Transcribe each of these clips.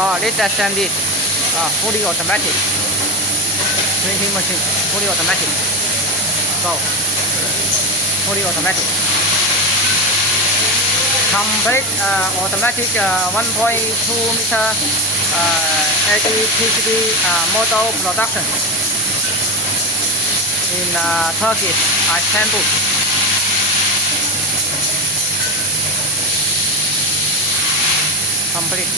Leadsmt, fully automatic printing machine, fully automatic. So, fully automatic. Complete automatic 1.2 meter AD PCB model production in Turkey, Istanbul. Complete.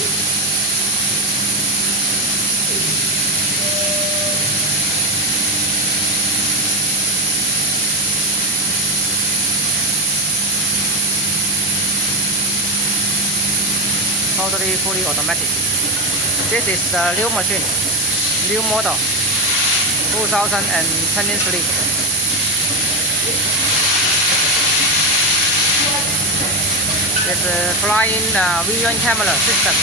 Totally fully automatic. This is the new machine, new model, 2023. It's a flying vision camera system.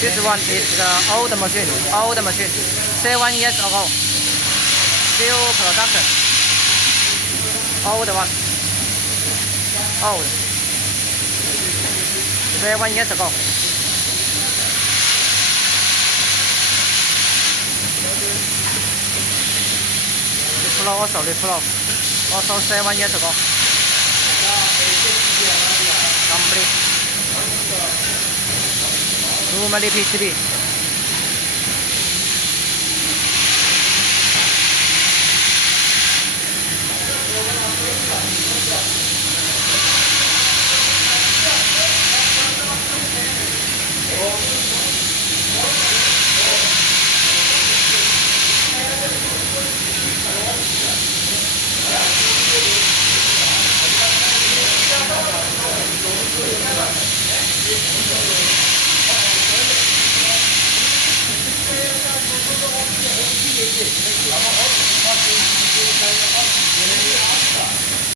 This one is old machine, 7 years ago, still production, old one, 7 years ago. The flow, also 7 years ago. Complete. Too many PCB.